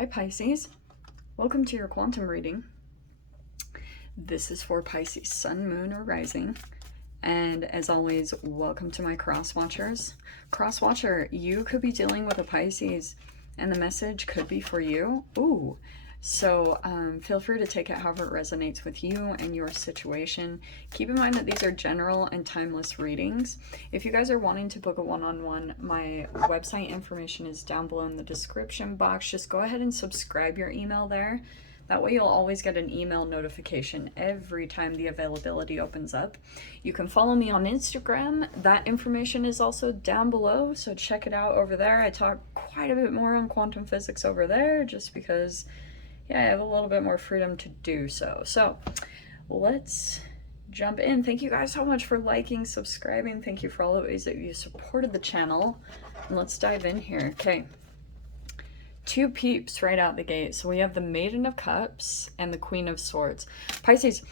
Hi Pisces, welcome to your quantum reading. This is for Pisces Sun, Moon, or Rising. And as always, welcome to my cross watchers. Cross watcher, you could be dealing with a Pisces and the message could be for you. Ooh. So feel free to take it however it resonates with you and your situation. Keep in mind that these are general and timeless readings. If you guys are wanting to book a one-on-one, my website information is down below in the description box. Just go ahead and subscribe your email there. That way you'll always get an email notification every time the availability opens up. You can follow me on Instagram. That information is also down below, so check it out over there. I talk quite a bit more on quantum physics over there just because, yeah, I have a little bit more freedom to do so. So let's jump in. Thank you guys so much for liking, subscribing. Thank you for all the ways that you supported the channel. And let's dive in here. Okay. Two peeps right out the gate. So we have the Maiden of Cups and the Queen of Swords. Pisces,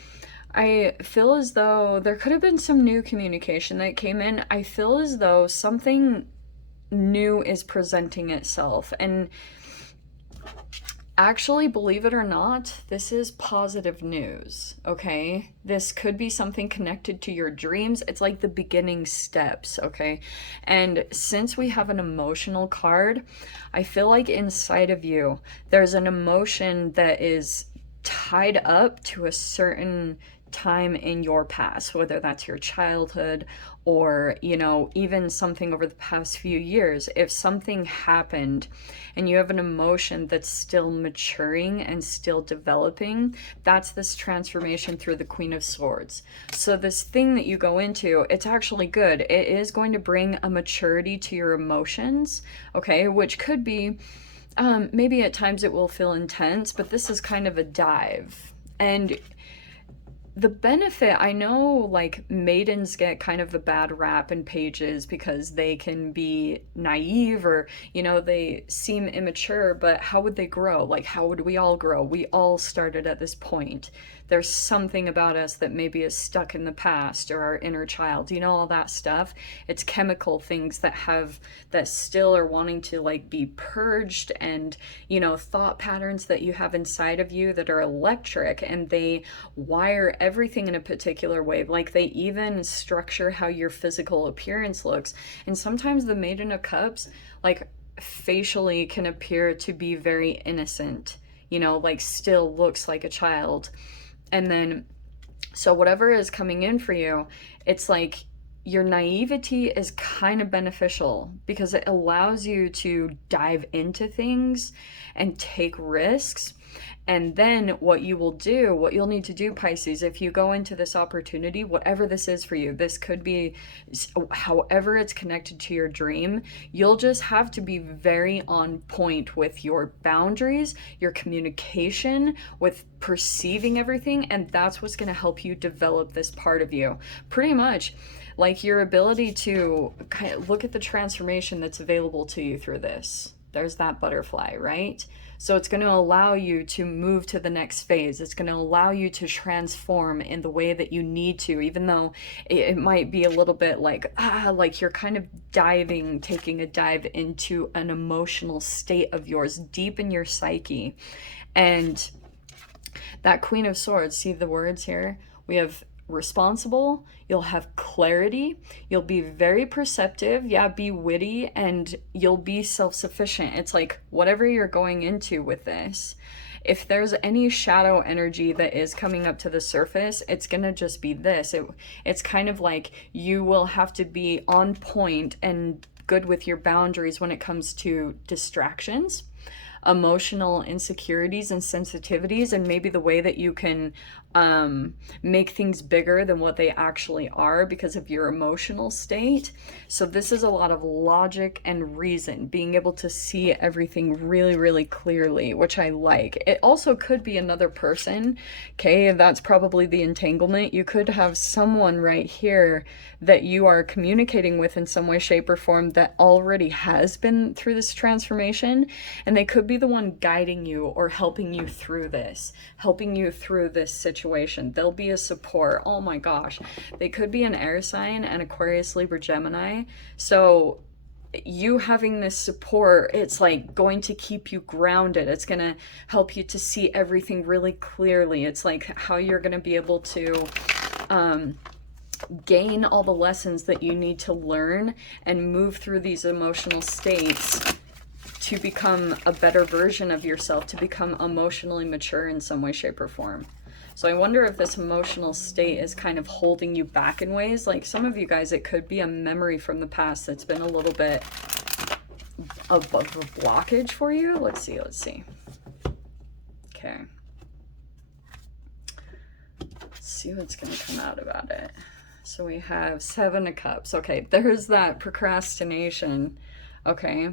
I feel as though there could have been some new communication that came in. I feel as though something new is presenting itself. And actually, believe it or not, this is positive news, okay? This could be something connected to your dreams. It's like the beginning steps, okay? And since we have an emotional card, I feel like inside of you, there's an emotion that is tied up to a certain time in your past, whether that's your childhood or, you know, even something over the past few years. If something happened and you have an emotion that's still maturing and still developing, that's this transformation through the Queen of Swords. So this thing that you go into, it's actually good. It is going to bring a maturity to your emotions, okay, which could be maybe at times it will feel intense, but this is kind of a dive. And the benefit, I know like maidens get kind of a bad rap in pages because they can be naive or, you know, they seem immature, but how would they grow? Like, how would we all grow? We all started at this point. There's something about us that maybe is stuck in the past or our inner child, you know, all that stuff. It's chemical things that still are wanting to like be purged, and, you know, thought patterns that you have inside of you that are electric, and they wire everything in a particular way. Like they even structure how your physical appearance looks. And sometimes the Maiden of Cups, like facially can appear to be very innocent, you know, like still looks like a child. And then, so whatever is coming in for you, it's like your naivety is kind of beneficial because it allows you to dive into things and take risks. And then what you'll need to do, Pisces, if you go into this opportunity, whatever this is for you, this could be however it's connected to your dream, you'll just have to be very on point with your boundaries, your communication, with perceiving everything. And that's what's going to help you develop this part of you. Pretty much like your ability to kind of look at the transformation that's available to you through this. There's that butterfly, right? So it's going to allow you to move to the next phase. It's going to allow you to transform in the way that you need to, even though it might be a little bit like you're kind of taking a dive into an emotional state of yours deep in your psyche. And that Queen of Swords, see the words here? We have responsible, you'll have clarity, you'll be very perceptive, yeah, be witty, and you'll be self-sufficient. It's like whatever you're going into with this, if there's any shadow energy that is coming up to the surface, it's gonna just be this. It's kind of like you will have to be on point and good with your boundaries when it comes to distractions, emotional insecurities and sensitivities, and maybe the way that you can make things bigger than what they actually are because of your emotional state. So this is a lot of logic and reason, being able to see everything really, really clearly, which I like. It also could be another person, okay? That's probably the entanglement. You could have someone right here that you are communicating with in some way, shape, or form that already has been through this transformation, and they could be the one guiding you or helping you through this situation. They'll be a support. Oh my gosh. They could be an air sign, an Aquarius, Libra, Gemini. So you having this support, it's like going to keep you grounded. It's going to help you to see everything really clearly. It's like how you're going to be able to gain all the lessons that you need to learn and move through these emotional states to become a better version of yourself, to become emotionally mature in some way, shape, or form. So I wonder if this emotional state is kind of holding you back in ways. Like some of you guys, it could be a memory from the past that's been a little bit of a blockage for you. Let's see. Okay. Let's see what's going to come out about it. So we have 7 of Cups. Okay, there's that procrastination. Okay.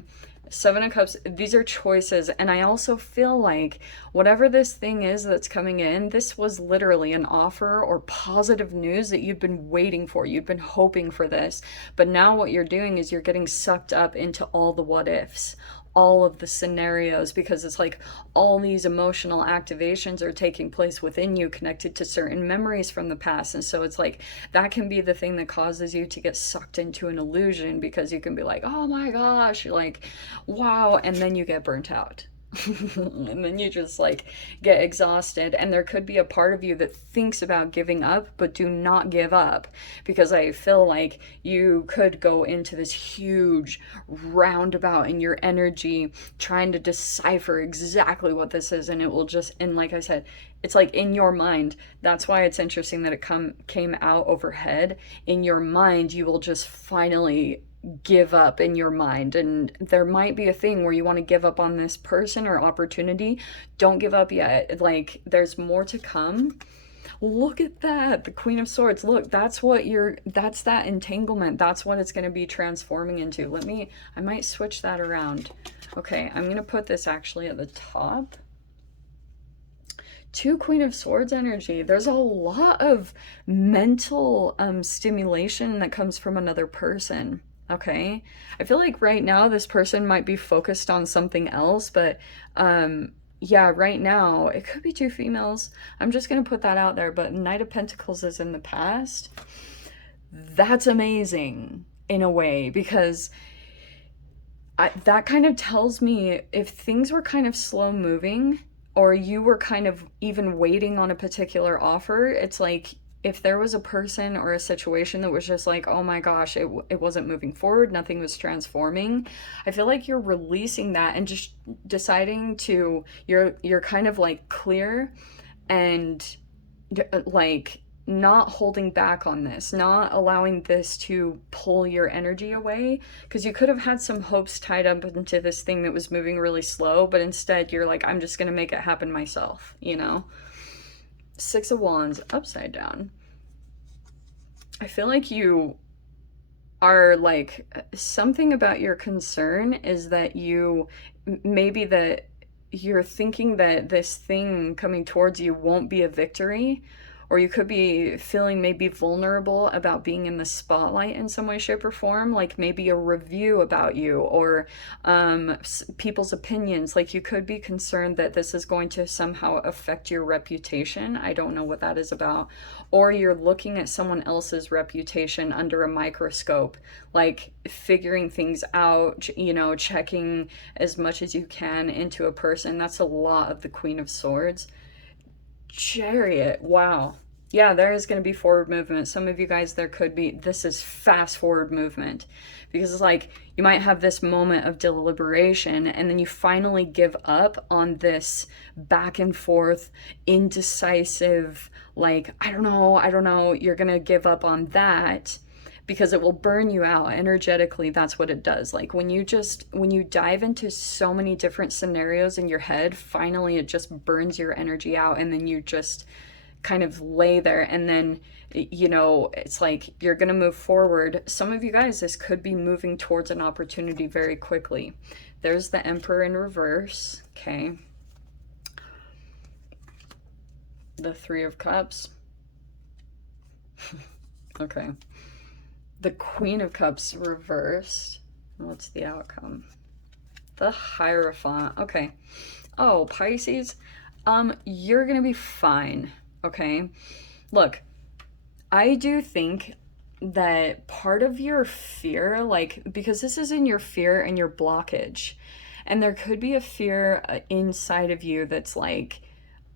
7 of Cups, these are choices. And I also feel like whatever this thing is that's coming in, this was literally an offer or positive news that you've been waiting for. You've been hoping for this. But now what you're doing is you're getting sucked up into all the what ifs, all of the scenarios, because it's like all these emotional activations are taking place within you connected to certain memories from the past. And so it's like that can be the thing that causes you to get sucked into an illusion, because you can be like, oh my gosh, like, wow, and then you get burnt out. And then you just like get exhausted, and there could be a part of you that thinks about giving up, but do not give up, because I feel like you could go into this huge roundabout in your energy trying to decipher exactly what this is, and it will just, and like I said, it's like in your mind. That's why it's interesting that it came out overhead. In your mind, you will just finally give up in your mind, and there might be a thing where you want to give up on this person or opportunity. Don't give up yet. Like there's more to come. Look at that, the Queen of Swords. Look, that's that entanglement. That's what it's going to be transforming into. I might switch that around. Okay, I'm going to put this actually at the top. 2 Queen of Swords energy. There's a lot of mental stimulation that comes from another person. Okay, I feel like right now this person might be focused on something else, but yeah, right now it could be 2 females. I'm just gonna put that out there. But Knight of Pentacles is in the past. That's amazing in a way, because that kind of tells me if things were kind of slow moving, or you were kind of even waiting on a particular offer, it's like if there was a person or a situation that was just like, oh my gosh, it wasn't moving forward, nothing was transforming, I feel like you're releasing that and just deciding to, you're kind of like clear and like not holding back on this, not allowing this to pull your energy away, because you could have had some hopes tied up into this thing that was moving really slow, but instead you're like, I'm just gonna make it happen myself, you know? 6 of Wands upside down. I feel like you are like, something about your concern is that maybe that you're thinking that this thing coming towards you won't be a victory, or you could be feeling maybe vulnerable about being in the spotlight in some way, shape, or form, like maybe a review about you, or people's opinions. Like you could be concerned that this is going to somehow affect your reputation. I don't know what that is about. Or you're looking at someone else's reputation under a microscope, like figuring things out, you know, checking as much as you can into a person. That's a lot of the Queen of Swords. Chariot, wow. Yeah, there is going to be forward movement. Some of you guys, this is fast forward movement, because it's like you might have this moment of deliberation, and then you finally give up on this back and forth, indecisive, like, I don't know, you're going to give up on that, because it will burn you out energetically. That's what it does. Like when you dive into so many different scenarios in your head, finally it just burns your energy out, and then you just kind of lay there, and then, you know, it's like you're gonna move forward. Some of you guys, this could be moving towards an opportunity very quickly. There's the Emperor in reverse. Okay, the 3 of Cups. Okay, the Queen of Cups reversed. What's the outcome? The Hierophant. Okay. Oh, Pisces, you're gonna be fine. Okay. Look, I do think that part of your fear, like, because this is in your fear and your blockage, and there could be a fear inside of you that's like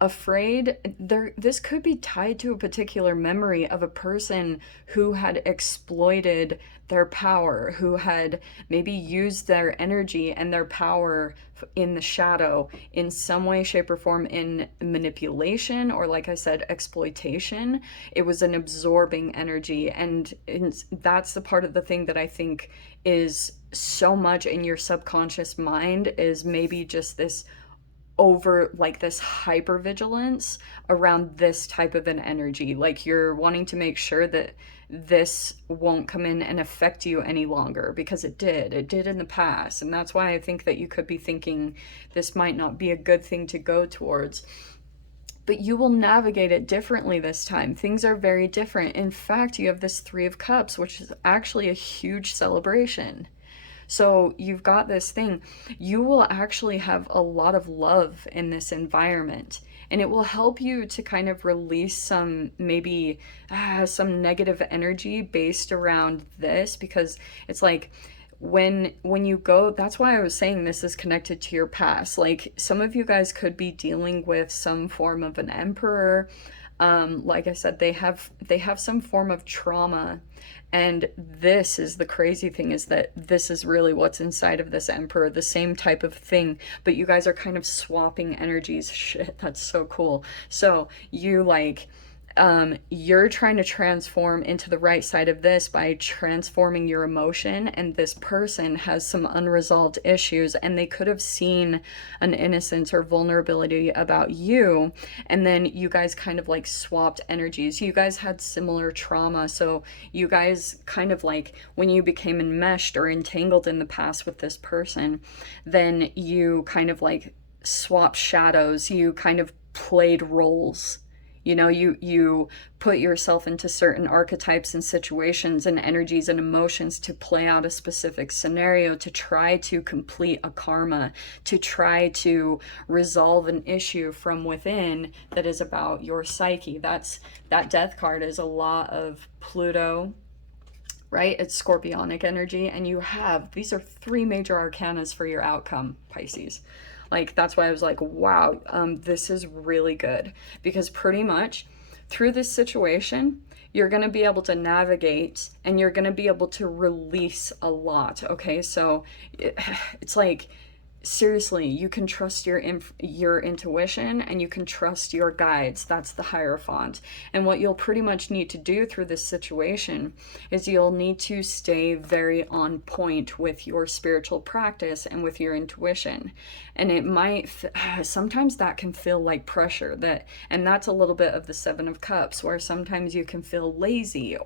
afraid. This could be tied to a particular memory of a person who had exploited their power, who had maybe used their energy and their power in the shadow in some way, shape, or form, in manipulation, or like I said, exploitation. It was an absorbing energy, and that's the part of the thing that I think is so much in your subconscious mind, is maybe just this over, like, this hypervigilance around this type of an energy. Like, you're wanting to make sure that this won't come in and affect you any longer, because it did in the past. And that's why I think that you could be thinking this might not be a good thing to go towards. But you will navigate it differently this time. Things are very different. In fact, you have this Three of Cups, which is actually a huge celebration. So you've got this thing. You will actually have a lot of love in this environment, and it will help you to kind of release some, maybe some negative energy based around this, because it's like, when you go, that's why I was saying this is connected to your past. Like, some of you guys could be dealing with some form of an emperor. Like I said, they have some form of trauma, and this is the crazy thing, is that this is really what's inside of this emperor, the same type of thing, but you guys are kind of swapping energies. Shit, that's so cool. So you like, you're trying to transform into the right side of this by transforming your emotion, and this person has some unresolved issues, and they could have seen an innocence or vulnerability about you, and then you guys kind of like swapped energies. You guys had similar trauma, so you guys kind of like, when you became enmeshed or entangled in the past with this person, then you kind of like swapped shadows. You kind of played roles. You put yourself into certain archetypes and situations and energies and emotions to play out a specific scenario, to try to complete a karma, to try to resolve an issue from within that is about your psyche. That Death card is a lot of Pluto, right? It's scorpionic energy, and these are three major arcanas for your outcome, Pisces. Like, that's why I was like, wow, this is really good, because pretty much through this situation, you're going to be able to navigate, and you're going to be able to release a lot. Okay, so it's like, seriously, you can trust your intuition, and you can trust your guides. That's the Hierophant. And what you'll pretty much need to do through this situation is you'll need to stay very on point with your spiritual practice and with your intuition. And it might sometimes that can feel like pressure, and that's a little bit of the Seven of Cups, where sometimes you can feel lazy,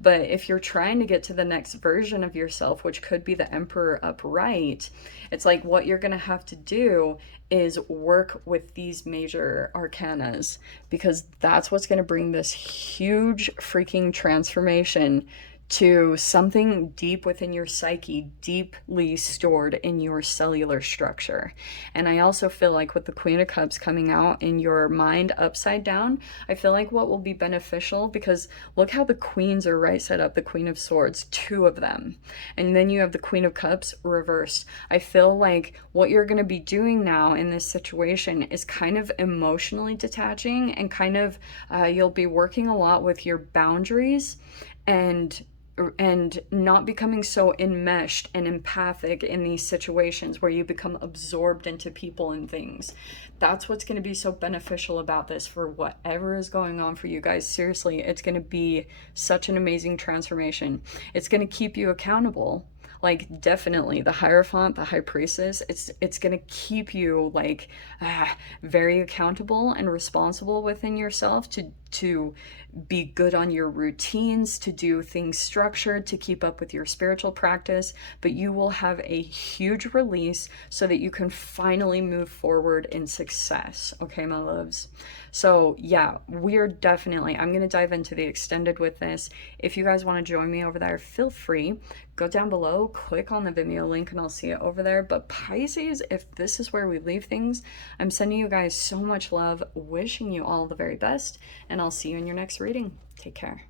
but if you're trying to get to the next version of yourself, which could be the Emperor upright, it's like, what you're going to have to do is work with these major arcanas, because that's what's going to bring this huge freaking transformation to something deep within your psyche, deeply stored in your cellular structure. And I also feel like with the Queen of Cups coming out in your mind upside down, I feel like what will be beneficial, because look how the queens are right side up, the Queen of Swords, two of them. And then you have the Queen of Cups reversed. I feel like what you're going to be doing now in this situation is kind of emotionally detaching, and kind of you'll be working a lot with your boundaries, and not becoming so enmeshed and empathic in these situations where you become absorbed into people and things. That's what's going to be so beneficial about this, for whatever is going on for you guys. Seriously, it's going to be such an amazing transformation. It's going to keep you accountable. Like, definitely the Hierophant, the High Priestess, it's going to keep you like very accountable and responsible within yourself, to be good on your routines, to do things structured, to keep up with your spiritual practice. But you will have a huge release so that you can finally move forward in success. Okay, my loves? So yeah, I'm going to dive into the extended with this. If you guys want to join me over there, feel free. Go down below, click on the Vimeo link, and I'll see it over there. But Pisces, if this is where we leave things, I'm sending you guys so much love, wishing you all the very best, and I'll see you in your next reading. Take care.